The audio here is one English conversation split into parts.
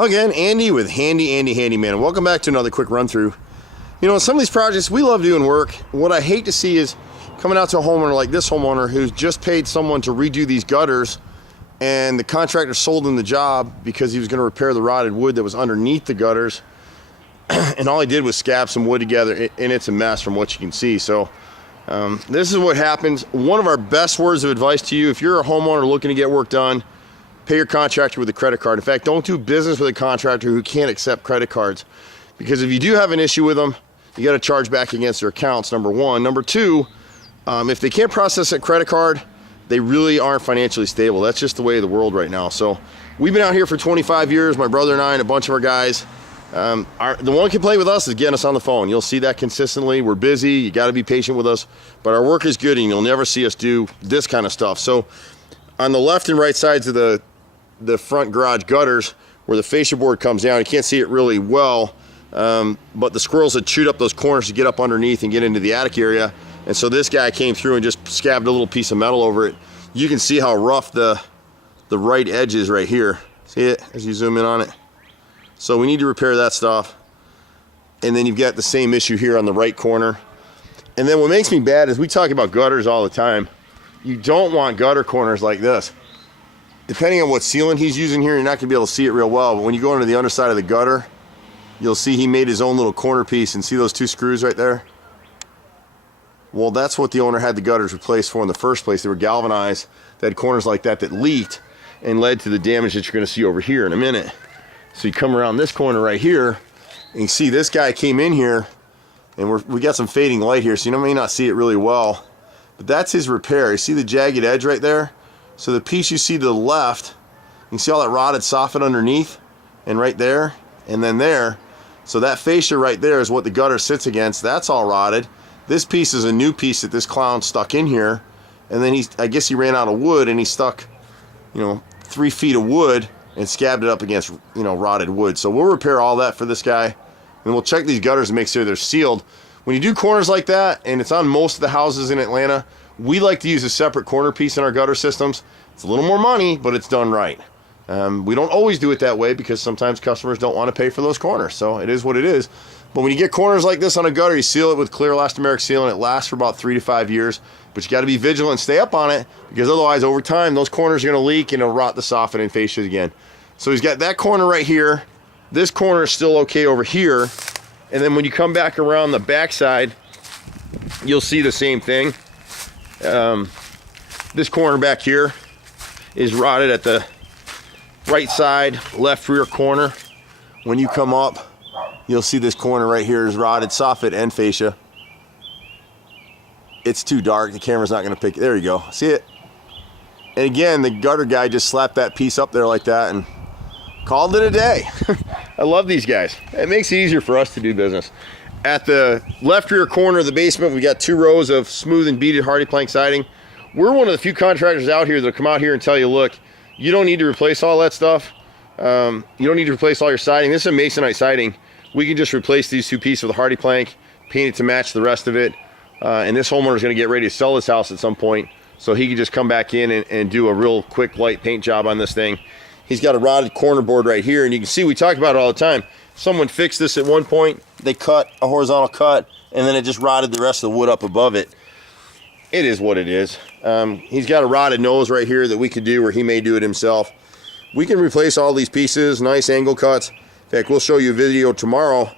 Again, Andy with Handy Andy Handyman, and welcome back to another quick run through. You know, some of these projects, we love doing work. What I hate to see is coming out to a homeowner like this homeowner who's just paid someone to redo these gutters, and the contractor sold him the job because he was going to repair the rotted wood that was underneath the gutters, and all he did was scab some wood together, and it's a mess from what you can see. So this is what happens. One of our best words of advice to you, if you're a homeowner looking to get work done, pay your contractor with a credit card. In fact, don't do business with a contractor who can't accept credit cards, because if you do have an issue with them, you got to charge back against their accounts, number one. Number two, if they can't process a credit card, they really aren't financially stable. That's just the way of the world right now. So we've been out here for 25 years, my brother and I and a bunch of our guys. The one complaint with us is getting us on the phone. You'll see that consistently. We're busy, you got to be patient with us, but our work is good, and you'll never see us do this kind of stuff. So on the left and right sides of the front garage gutters, where the fascia board comes down, you can't see it really well, but the squirrels had chewed up those corners to get up underneath and get into the attic area, and so this guy came through and just scabbed a little piece of metal over it. You can see how rough the right edge is right here. See it as you zoom in on it? So we need to repair that stuff. And then you've got the same issue here on the right corner. And then what makes me bad is we talk about gutters all the time. You don't want gutter corners like this. Depending on what sealant he's using here, you're not gonna be able to see it real well, but when you go into the underside of the gutter, you'll see he made his own little corner piece, and see those two screws right there? Well, that's what the owner had the gutters replaced for in the first place. They were galvanized. They had corners like that that leaked and led to the damage that you're gonna see over here in a minute. So you come around this corner right here, and you see this guy came in here, and we got some fading light here, so you may not see it really well, but that's his repair. You see the jagged edge right there? So the piece you see to the left, you can see all that rotted soffit underneath, and right there, and then there. So that fascia right there is what the gutter sits against. That's all rotted. This piece is a new piece that this clown stuck in here, and then I guess he ran out of wood, and he stuck, 3 feet of wood and scabbed it up against, rotted wood. So we'll repair all that for this guy, and we'll check these gutters and make sure they're sealed. When you do corners like that, and it's on most of the houses in Atlanta, we like to use a separate corner piece in our gutter systems. It's a little more money, but it's done right. We don't always do it that way because sometimes customers don't want to pay for those corners, so it is what it is. But when you get corners like this on a gutter, you seal it with clear elastomeric sealant. It lasts for about 3 to 5 years, but you got to be vigilant and stay up on it, because otherwise over time those corners are going to leak and it'll rot the soffit and fascia again. So he's got that corner right here. This corner is still okay over here, and then when you come back around the back side, you'll see the same thing. This corner back here is rotted at the right side left rear corner. When you come up, you'll see this corner right here is rotted soffit and fascia. It's too dark, the camera's not going to pick it. There you go, see it? And again, the gutter guy just slapped that piece up there like that and called it a day. I love these guys. It makes it easier for us to do business. At the left rear corner of the basement, we got 2 rows of smooth and beaded hardy plank siding. We're one of the few contractors out here that'll come out here and tell you, look, you don't need to replace all that stuff. You don't need to replace all your siding. This is a masonite siding. We can just replace these 2 pieces with a hardy plank, paint it to match the rest of it. And this homeowner is going to get ready to sell this house at some point, so he can just come back in and do a real quick light paint job on this thing. He's got a rotted corner board right here, and you can see we talk about it all the time. Someone fixed this at one point. They cut a horizontal cut, and then it just rotted the rest of the wood up above it. It is what it is. He's got a rotted nose right here that we could do, or he may do it himself. We can replace all these pieces, nice angle cuts. In fact, we'll show you a video tomorrow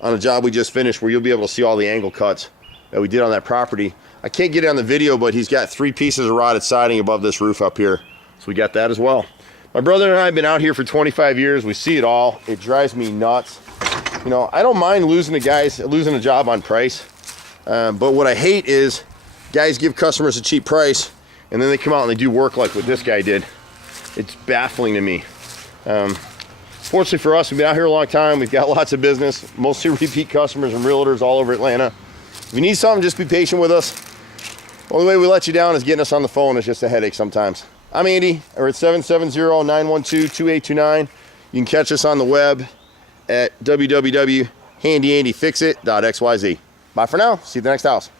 on a job we just finished where you'll be able to see all the angle cuts that we did on that property. I can't get it on the video, but he's got 3 pieces of rotted siding above this roof up here. So we got that as well. My brother and I have been out here for 25 years. We see it all. It drives me nuts. I don't mind losing a job on price. But what I hate is guys give customers a cheap price and then they come out and they do work like what this guy did. It's baffling to me. Fortunately for us, we've been out here a long time. We've got lots of business, mostly repeat customers and realtors all over Atlanta. If you need something, just be patient with us. The only way we let you down is getting us on the phone. It's just a headache sometimes. I'm Andy. We're at 770-912-2829. You can catch us on the web at www.handyandyfixit.xyz. Bye for now. See you at the next house.